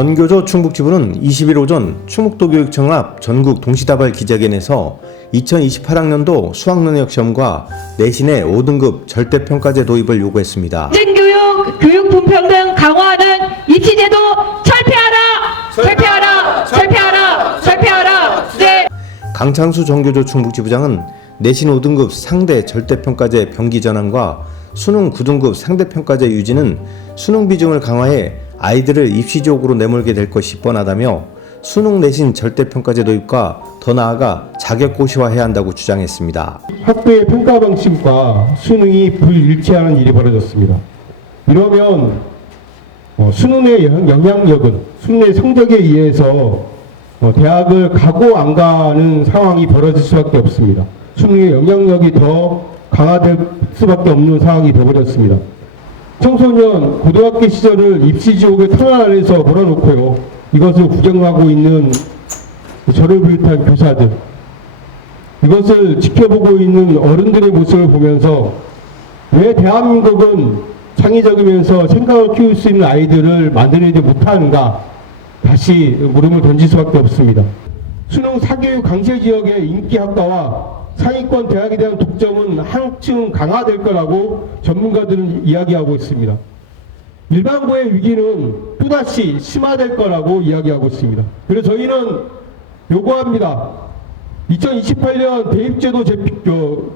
전교조 충북지부는 20일 오전 충북도교육청 앞 전국 동시다발 기자회견에서 2028학년도 수학능력 시험과 내신의 5등급 절대평가제 도입을 요구했습니다. 행정교육, 교육 분평등 강화하는 입시제도 철폐하라! 철폐하라! 철폐하라! 철폐하라! 네. 강창수 전교조 충북지부장은 내신 5등급 상대 절대평가제 병기 전환과 수능 9등급 상대평가제 유지는 수능 비중을 강화해 아이들을 입시 지옥으로 내몰게 될 것이 뻔하다며 수능 내신 절대평가제 도입과 더 나아가 자격고시화해야 한다고 주장했습니다. 학교의 평가 방식과 수능이 불일치하는 일이 벌어졌습니다. 이러면 수능의 영향력은 수능의 성적에 의해서 대학을 가고 안 가는 상황이 벌어질 수밖에 없습니다. 수능의 영향력이 더 강화될 수밖에 없는 상황이 되어버렸습니다. 청소년 고등학교 시절을 입시지옥의 터널 안에서 몰아놓고요. 이것을 구경하고 있는 저를 비롯한 교사들, 이것을 지켜보고 있는 어른들의 모습을 보면서 왜 대한민국은 창의적이면서 생각을 키울 수 있는 아이들을 만들어내지 못하는가, 다시 물음을 던질 수밖에 없습니다. 수능 사교육 강세 지역의 인기 학과와 상위권 대학에 대한 독점은 한층 강화될 거라고 전문가들은 이야기하고 있습니다. 일반고의 위기는 또다시 심화될 거라고 이야기하고 있습니다. 그래서 저희는 요구합니다. 2028년 대입제도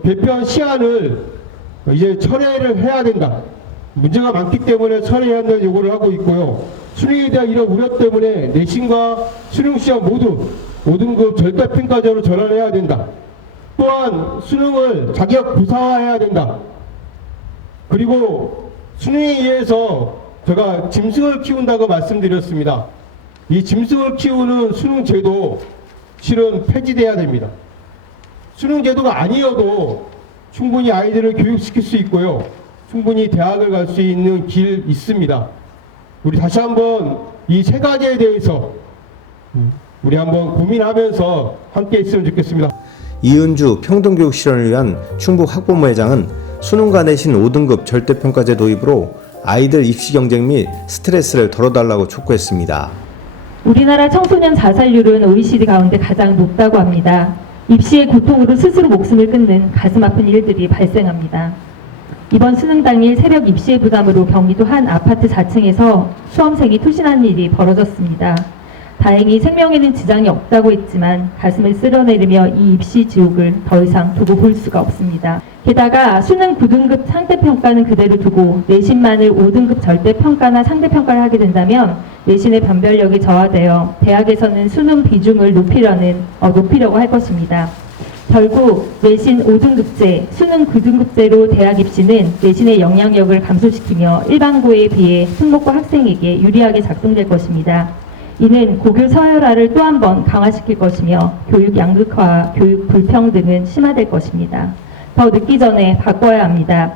개편 시한을 이제 철회를 해야 된다. 문제가 많기 때문에 철회해야 한다는 요구를 하고 있고요. 수능에 대한 이런 우려 때문에 내신과 수능시험 모두 5등급 절대평가제로 전환해야 된다. 또한 수능을 자격 고사화해야 된다. 그리고 수능에 의해서 제가 짐승을 키운다고 말씀드렸습니다. 이 짐승을 키우는 수능제도 실은 폐지돼야 됩니다. 수능제도가 아니어도 충분히 아이들을 교육시킬 수 있고요. 충분히 대학을 갈 수 있는 길 있습니다. 우리 다시 한번 이 세 가지에 대해서 우리 한번 고민하면서 함께 했으면 좋겠습니다. 이은주 평등교육 실현을 위한 충북 학부모회장은 수능과 내신 5등급 절대평가제 도입으로 아이들 입시 경쟁 및 스트레스를 덜어달라고 촉구했습니다. 우리나라 청소년 자살률은 OECD 가운데 가장 높다고 합니다. 입시의 고통으로 스스로 목숨을 끊는 가슴 아픈 일들이 발생합니다. 이번 수능 당일 새벽 입시의 부담으로 경기도 한 아파트 4층에서 수험생이 투신한 일이 벌어졌습니다. 다행히 생명에는 지장이 없다고 했지만 가슴을 쓸어내리며 이 입시 지옥을 더 이상 두고 볼 수가 없습니다. 게다가 수능 9등급 상대평가는 그대로 두고 내신만을 5등급 절대평가나 상대평가를 하게 된다면 내신의 변별력이 저하되어 대학에서는 수능 비중을 높이려고 할 것입니다. 결국 내신 5등급제, 수능 9등급제로 대학 입시는 내신의 영향력을 감소시키며 일반고에 비해 특목고 학생에게 유리하게 작동될 것입니다. 이는 고교 서열화를 또 한 번 강화시킬 것이며 교육 양극화와 교육 불평등은 심화될 것입니다. 더 늦기 전에 바꿔야 합니다.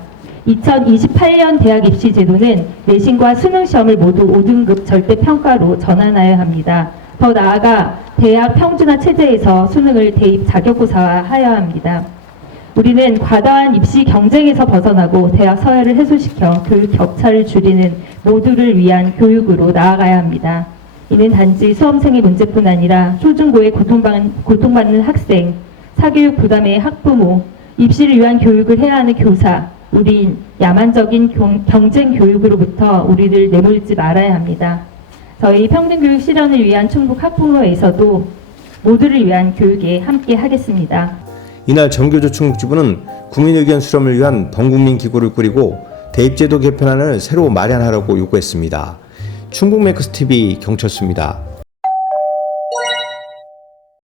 2028년 대학 입시 제도는 내신과 수능 시험을 모두 5등급 절대평가로 전환하여야 합니다. 더 나아가 대학 평준화 체제에서 수능을 대입 자격고사화하여야 합니다. 우리는 과다한 입시 경쟁에서 벗어나고 대학 서열을 해소시켜 교육 격차를 줄이는 모두를 위한 교육으로 나아가야 합니다. 이는 단지 수험생의 문제뿐 아니라 초중고에 고통받는 학생, 사교육 부담의 학부모, 입시를 위한 교육을 해야 하는 교사, 우린 야만적인 경쟁 교육으로부터 우리를 내몰지 말아야 합니다. 저희 평등교육 실현을 위한 충북 학부모에서도 모두를 위한 교육에 함께 하겠습니다. 이날 전교조 충북지부는 국민의견 수렴을 위한 범국민 기구를 꾸리고 대입제도 개편안을 새로 마련하라고 요구했습니다. 충북매커스TV 경철수입니다.